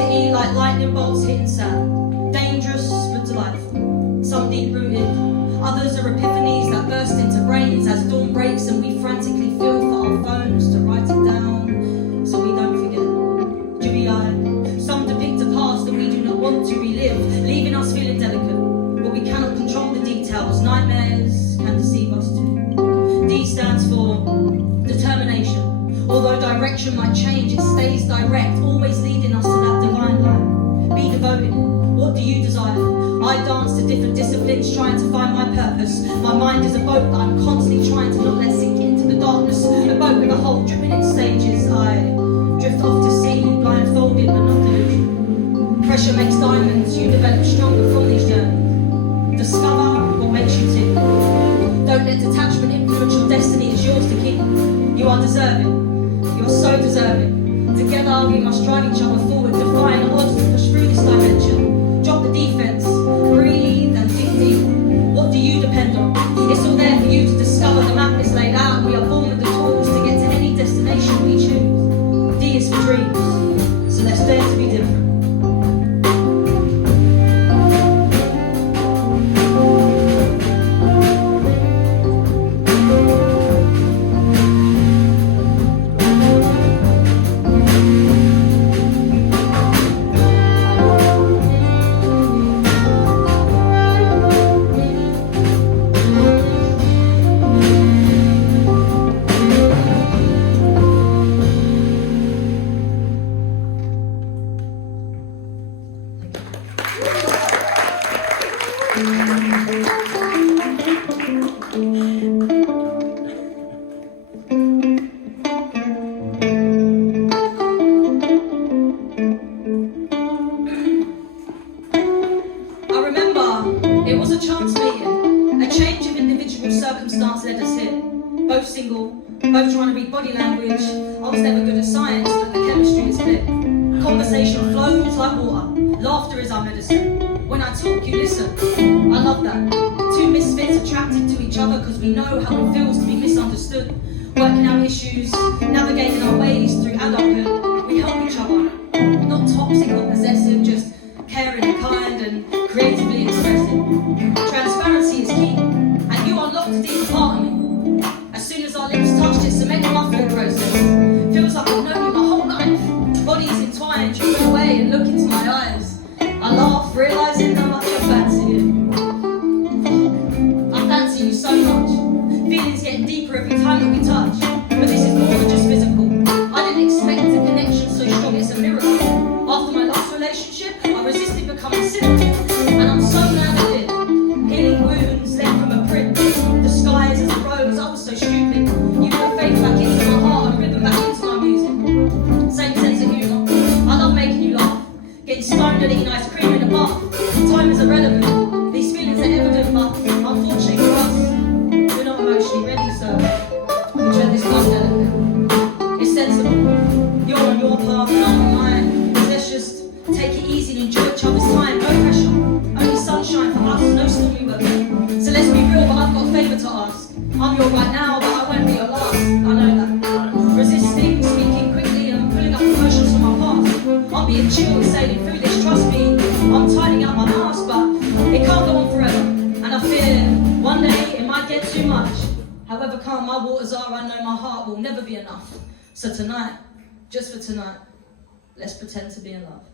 city like lightning bolts hitting sand. Dangerous but delightful. Some deep-rooted. Others are epiphanies that burst into brains as dawn breaks and we frantically feel for our phones to write it down so we don't forget. Dewy-eyed. Some depict a past that we do not want to relive, leaving us feeling delicate. But we cannot control the details. Nightmares can deceive us too. D stands for determination. Although direction might change, it stays direct, always leading us to that divine light. Be devoted. What do you desire? I dance to different disciplines, trying to find my purpose. My mind is a boat that I'm constantly trying to not let sink into the darkness. A boat with a hull dripping in stages. I drift off to sea, blindfolded but not delusional. Pressure makes diamonds. You develop stronger from these journeys. Discover what makes you tick. Don't let detachment influence your destiny. It's yours to keep. You are deserving. You're so deserving. Together we must drive each other forward, defying odds to push through this dimension. Drop the defense, breathe and dig deep. What do you depend on? It's all there for you to discover. The map is laid out. We are born with the tools to get to any destination we choose. D is for dreams, so let's dare to be different. Circumstance led us here. Both single, both trying to read body language. I was never good at science, but the chemistry is clear. Conversation flows like water. Laughter is our medicine. When I talk, you listen. I love that. Two misfits attracted to each other because we know how it feels to be misunderstood. Working out issues, navigating our ways through adulthood. We help each other. Not toxic or possessive, just caring and kind and creatively expressive. Transparency is key. And you unlocked a deep part of me. As soon as our lips touched, it cemented my thought process. Feels like I've known you my whole life. Bodies entwined, you look away and look into my eyes. I laugh, realising how much I fancy you. I fancy you so much. Feelings getting deeper every time that we touch. But this is more than just physical. I didn't expect a connection so strong, it's a miracle. After my last relationship, I resisted becoming cynical. And I'm so glad I did. Healing wounds led from a print. Disguised as a rose, I was so stupid. You put faith back into my heart and rhythm back into my music. Same sense of humour. I love making you laugh. Getting stoned and eating ice cream in a bath. Time is irrelevant. These feelings are evident, but unfortunately for us, we're not emotionally ready, so we tread this path delicate. It's sensible. You're on your path and I'm on mine. Let's just take it easy and enjoy each other's time. No pressure. Only sunshine for us, no stormy weather. So let's be real, but I've got a favour to ask. I'm your right now, but I won't be your last. I know that. Resisting, speaking quickly, and pulling up emotions from my past. I'm being chill and sailing through this, trust me. I'm tidying up my mask, but it can't go on forever. And I fear one day it might get too much. However calm my waters are, I know my heart will never be enough. So tonight, just for tonight, let's pretend to be in love.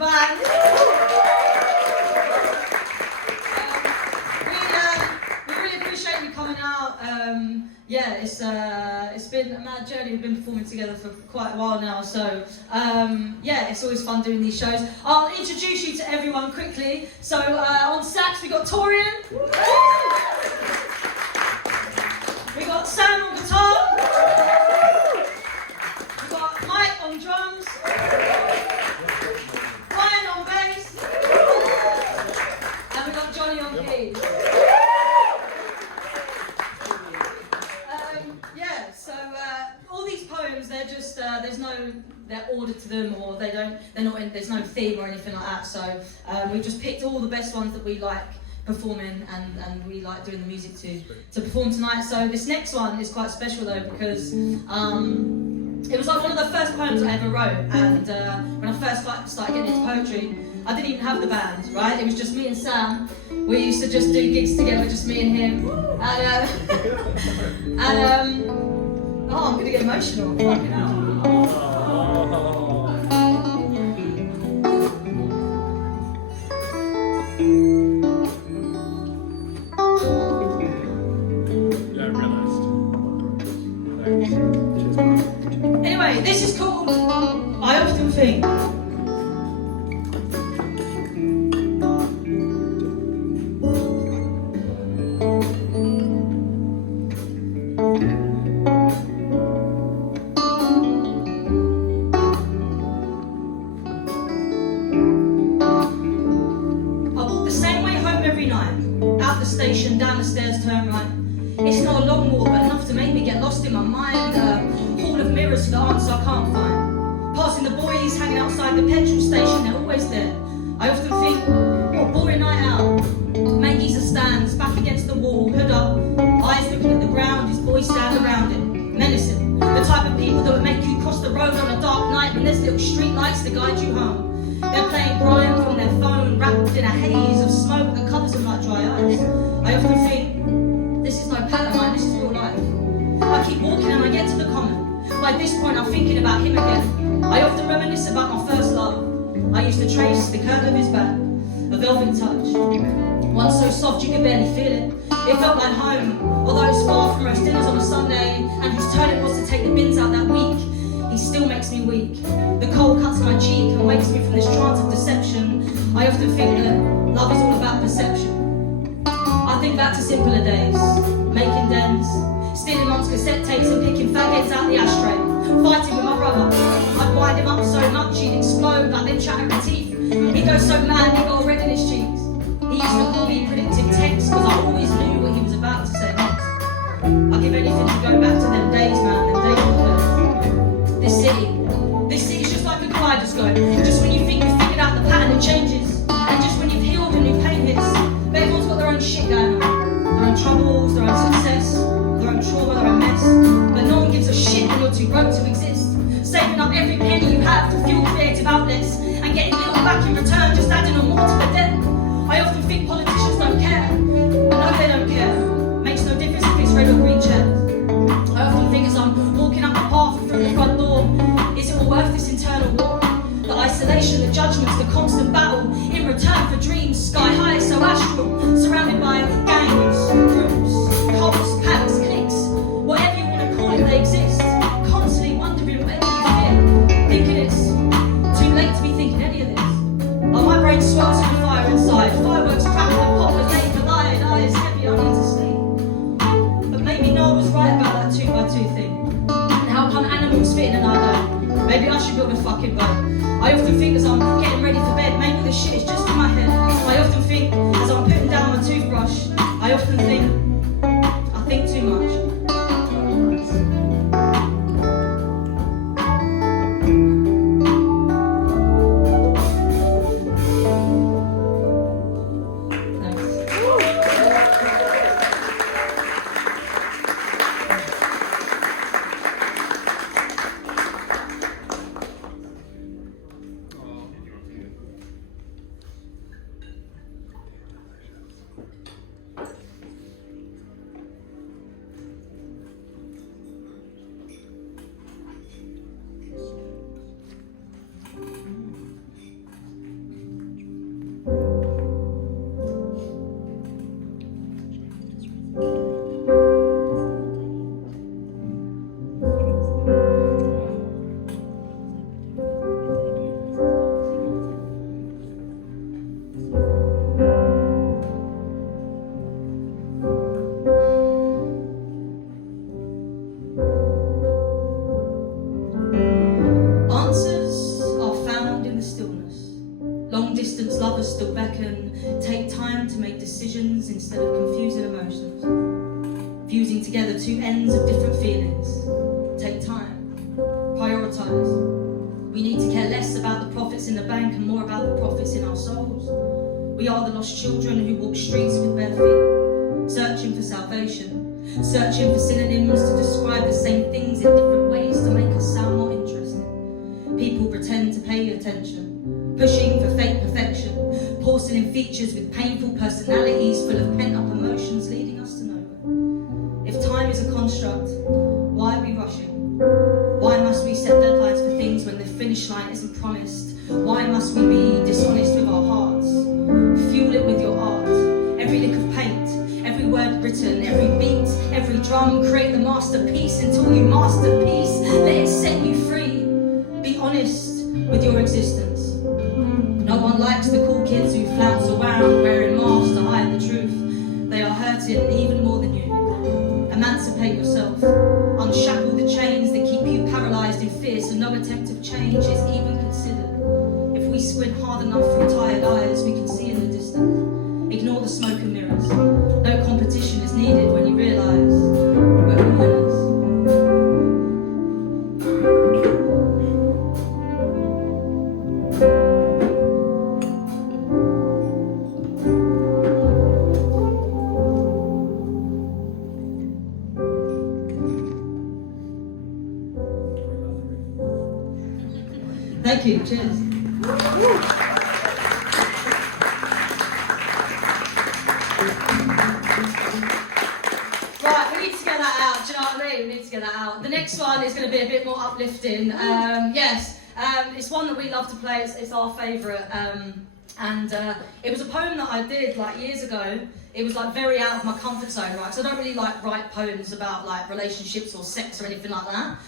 band. We really appreciate you coming out. Yeah, it's been a mad journey. We've been performing together for quite a while now, so yeah, it's always fun doing these shows. I'll introduce you to everyone quickly. So on sax we got Torian. We got Sam on guitar. We got Mike on drums. Ryan on bass. And we got Johnny on keys. Yeah, so all these poems, they're just they're ordered to them, or there's no theme or anything like that. So we just picked all the best ones that we like performing and we like doing the music to perform tonight. So this next one is quite special though, because it was like one of the first poems I ever wrote, and when I first started getting into poetry, I didn't even have the band, right? It was just me and Sam. We used to just do gigs together, just me and him. And oh, I'm gonna get emotional. Fucking hell. Anyway, this is called I Often Think. Station, down the stairs, turn right. It's not a long walk, but enough to make me get lost in my mind. Hall of mirrors for the answer I can't find. Passing the boys hanging outside the petrol station, they're always there. I often think, what a boring night out. Maggie's a stands, back against the wall, hood up, eyes looking at the ground, his boys stand around him, menacing. The type of people that would make you cross the road on a dark night when there's little street lights to guide you home. They're playing Brian from their phone, wrapped in a haze of smoke that covers them like dry ice. I often think, this is no pantomime, this is real life. I keep walking and I get to the common. By this point I'm thinking about him again. I often reminisce about my first love. I used to trace the curve of his back, a velvet touch. One so soft you could barely feel it. It felt like home, although it's far from most dinners on a Sunday, and whose turn it was to take the bins out that week. He still makes me weak. The cold cuts my cheek and wakes me from this trance of deception. I often think that love is all about perception. I think back to simpler days, making dens, stealing on's cassette tapes and picking faggots out the ashtray, fighting with my brother. I'd wind him up so much he'd explode like them chattering teeth. He'd go so mad he got a red in his cheeks. He used to call me predictive text because I always knew what he was about to say next. I'd give anything to go back to them days, man, them days of earth. This city's just like a kaleidoscope. Just when you think you've figured out the pattern, it changes. And just when you've healed, a new pain hits. But everyone's got their own shit going on. Their own troubles, their own success, their own trauma, their own mess. But no one gives a shit when you're too broke to exist. Saving up every penny you have to fuel creative outlets and getting little back in return, just adding on more to the debt. I often think politicians don't care. I know they don't care. Makes no difference if it's red or green chairs. I often think as I'm walking up the path through the front door, is it all worth this internal war? The isolation, the judgments, the constant battle, in return for dreams, sky high, so astral, surrounded by gangs, groups, cults, packs, cliques, whatever you want to call it, they exist. Constantly wondering whatever you fear, thinking it's too late to be thinking any of this. Oh, my brain swells with fire inside, fireworks crackle and pop as they collide, eyes heavy, I need to sleep. But maybe Noah was right about that 2x2 thing. How come animals fit in and I don't? Maybe I should build a fucking boat. I often think as I'm getting ready for bed, maybe this shit is just in my head. I often think as I'm putting down my toothbrush, I often think, I think too much. two ends of different feelings. Take time, prioritize. We need to care less about the profits in the bank and more about the profits in our souls. We are the lost children who walk streets with bare feet, searching for salvation, searching for synonyms to describe the same things in different ways to make us sound more interesting. People pretend to pay attention, pushing for fake perfection, porcelain features with painful personalities full of pent-up emotions leading us to nowhere. If time is a construct, why are we rushing? Why must we set deadlines for things when the finish line isn't promised? Why must we be dishonest with our hearts? Fuel it with your art. Every lick of paint, every word written, every beat, every drum. Create the masterpiece until you masterpiece. Let it set you free. Be honest with your existence. No one likes the cool kids who flounce around wearing masks to hide the truth. They are hurting even more than you. Emancipate yourself. Unshackle the chains that keep you paralysed in fear, so no attempt of change is even considered. If we squint hard enough through tired eyes, we can see in the distance. Ignore the smoke and mirrors. No competition is needed when you realise we're all winners. Thank you, cheers. Right, we need to get that out, do you know what I mean? We need to get that out. The next one is going to be a bit more uplifting. It's one that we love to play, it's our favourite. It was a poem that I did like years ago. It was like very out of my comfort zone, right? So I don't really like write poems about like relationships or sex or anything like that.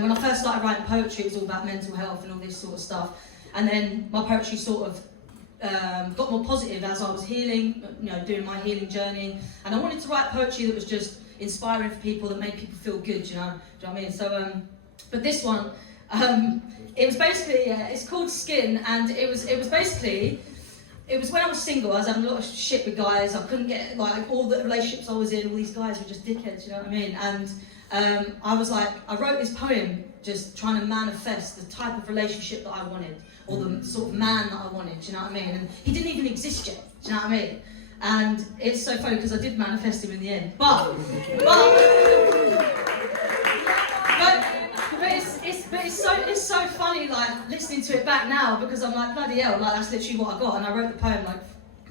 When I first started writing poetry, it was all about mental health and all this sort of stuff. And then my poetry sort of got more positive as I was healing, doing my healing journey. And I wanted to write poetry that was just inspiring for people, that made people feel good, do you know what I mean? So, but this one, it was basically, it's called Skin, and it was when I was single. I was having a lot of shit with guys. I couldn't get, like, all the relationships I was in, all these guys were just dickheads, you know what I mean? And I was like, I wrote this poem just trying to manifest the type of relationship that I wanted, or the sort of man that I wanted, do you know what I mean? And he didn't even exist yet, do you know what I mean? And it's so funny because I did manifest him in the end. But it's so funny, like, listening to it back now, because I'm like, bloody hell, like, that's literally what I got. And I wrote the poem like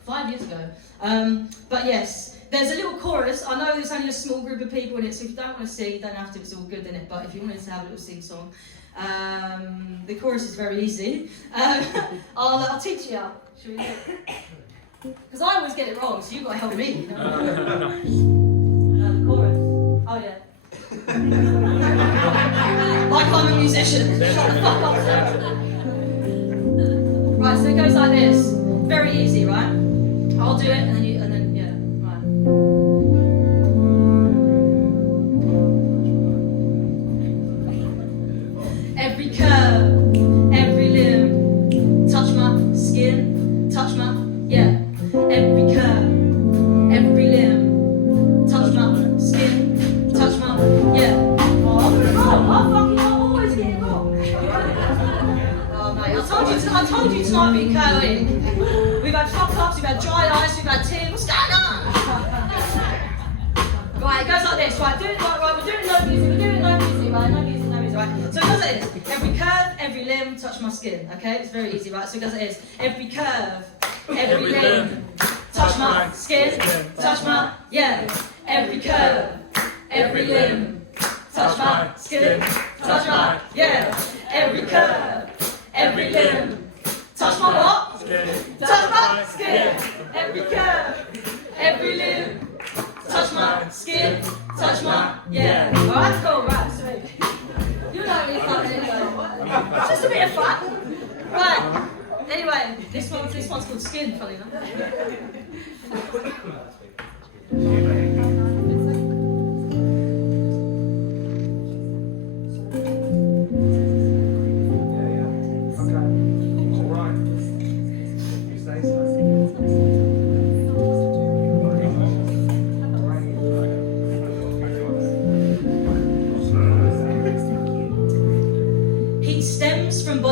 5 years ago. But yes, there's a little chorus. I know there's only a small group of people in it, so if you don't want to sing, you don't have to, it's all good in it. But if you wanted to have a little sing song, the chorus is very easy. I'll teach you. Should we do it? Because I always get it wrong, so you've got to help me. The chorus. Oh yeah. Like I'm a musician. Shut the fuck up, sir. Right, so it goes like this. Very easy, right? I'll do it, and then yeah, right. Every curve, every limb, touch my skin, touch my, yeah. Every curve, every limb, touch my skin, touch my, yeah. I always get it wrong. Oh mate, I told you tonight being Callaghan. We've had fuck ups, we've had dry eyes, we've had tears. What's going on? Right, it goes like this. Right, do it right. We're doing no music. We're doing no music, right? No music, no music, right? So it goes like this. Every curve, every limb, touch my skin. Okay, it's very easy, right? So it goes like this. Every curve, every limb, touch my skin, touch my, yeah. Every curve, every limb, touch my skin, touch my, yeah. Every curve, every limb, touch my what? Skin. Touch my skin. Every curve, every limb, touch my skin, touch my, yeah. Alright, cool, right, sweet. You know me, fun anyway. It's just a bit of fun. Right. Anyway, this one's called Skin, funny enough.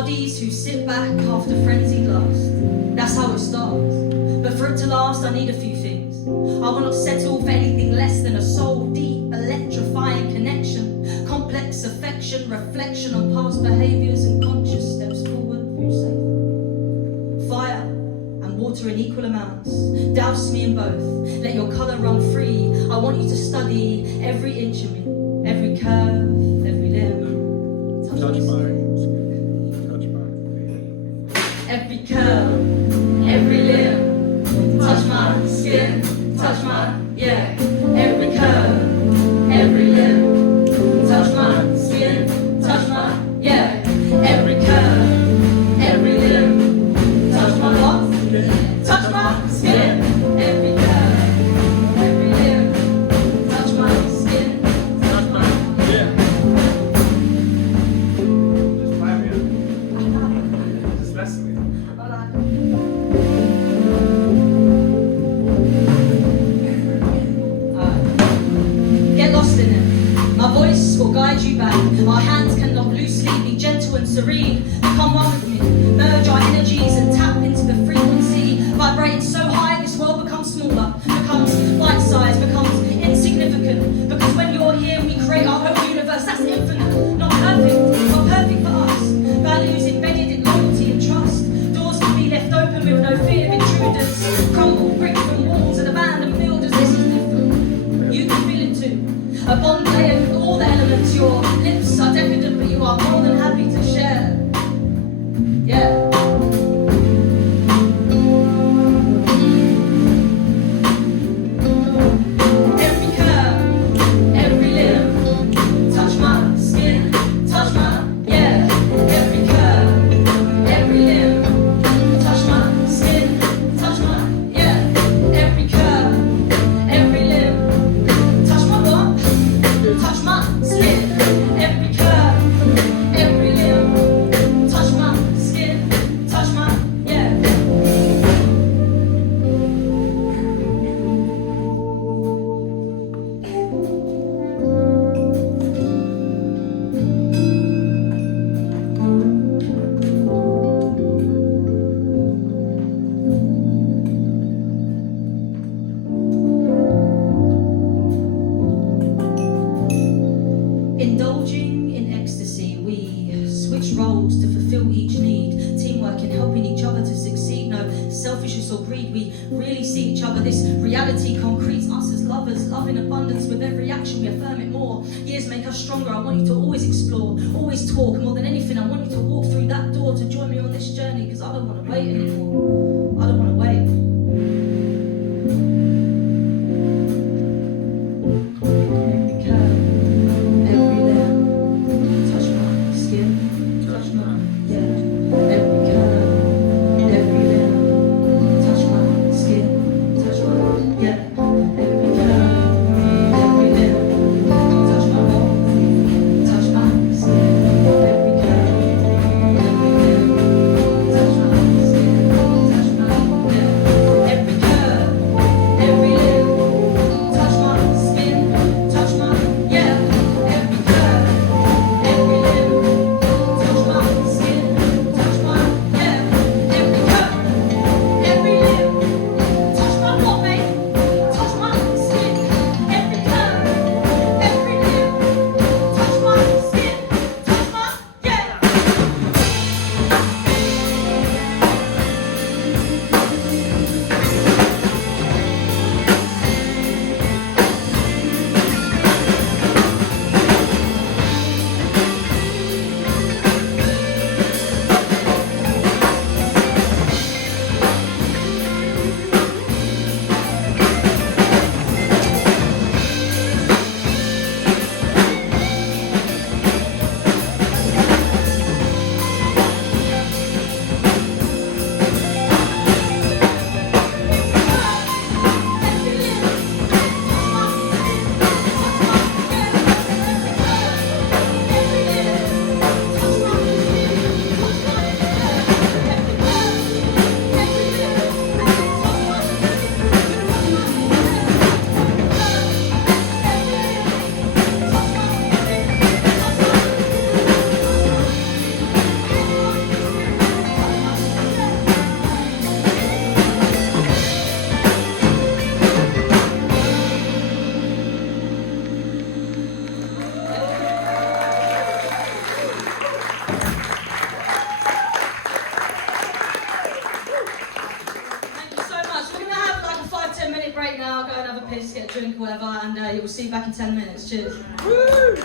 bodies who sit back after frenzied lust. That's how it starts. But for it to last, I need a few things. I will not settle for anything less than a soul-deep, electrifying connection, complex affection, reflection on past behaviours and conscious steps forward through safe. Fire and water in equal amounts. Douse me in both. Let your colour run free. I want you to study every inch of me, every curve, every limb. Touch mine. Every curve, every limb. Touch my skin, touch my, yeah. Every curve, every limb. Touch my skin, touch my, yeah. Every curve, every limb. Touch my what? Touch my skin. Every curve, every limb. Touch my skin, touch my, Yeah. Just play me. Just mess with me. Get lost in it. My voice will guide you back. Our hands cannot loosely be gentle and serene. Come one with me. Merge our energies and tap into the frequency. Vibrating so high, this world becomes smaller, becomes bite-sized, becomes insignificant. Because when you're here, we create our own universe. That's infinite, not perfect, but perfect for us. Values embedded in loyalty and trust. Doors can be left open with no fear of intruders. Crumbled brick from walls and abandoned builders. This is different. You can feel it too. A bond layered with all the elements. Your lips are decadent, but you are more than happy to share. Yeah. Every curve, every limb. Touch my skin, touch my, yeah. Every curve, every limb. Touch my skin, touch my, yeah. Every curve, every limb. Touch my what? Touch my skin. Every curve, every limb. Touch my skin, touch my, yeah. Indulging in ecstasy, we switch roles to fulfill each need. Teamwork in helping each other to succeed. No selfishness or greed. We really see each other. This reality concretes us as lovers. Love in abundance. With every action we affirm it more. Years make us stronger. I want you to always explore, always talk. More than anything, I want you to walk through that door to join me on this journey. Because I don't want to wait anymore. I don't want to wait. Every curve, every limb. Touch my skin, touch my, yeah. Every curve, every limb. Touch my skin, touch my, yeah. Every curve, every limb. Touch my body, touch my skin. Every curve, every limb. Touch my skin, touch my, yeah. see you back in 10 minutes. Cheers.